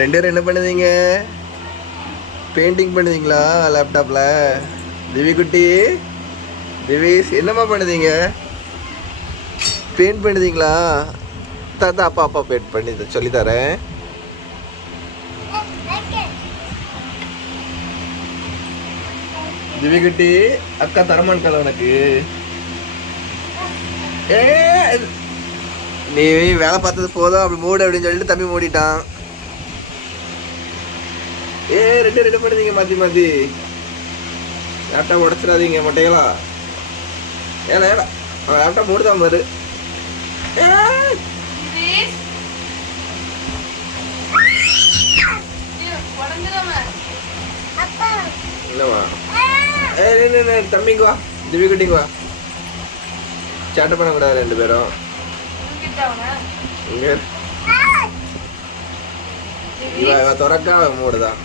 ரெண்டு பேரும் என்ன பண்ணுதீங்க? பெயிண்டிங் பண்ணுதீங்களா லேப்டாப்ல? திவி குட்டி, திவிஸ் என்னம்மா பண்ணுதீங்க? பெயிண்ட் பண்ணுதீங்களா? தாத்தா அப்பா அப்பா பெயிண்ட் பண்ணி சொல்லித்தரேன். திவி குட்டி, அக்கா தரமான்கால உனக்கு. ஏ நீ வேலை பார்த்தது போதும், அப்படி மூடு அப்படின்னு சொல்லிட்டு தம்பி மூடிட்டான். ரெண்டு ரெண்டு பண்ணுதீங்க மாத்தி மாத்தி. லேப்டாப் உடச்சிடாதீங்க மொட்டைகளா. ஏன்னா ஏடா அவன் லேப்டாப் மூடுதான் பாரு. இல்லவா? தம்பிங்க வா, திவி குட்டிங்க வா. சேட்டை பண்ணக்கூடாது ரெண்டு பேரும். இவ திறக்கா மூடுதான்.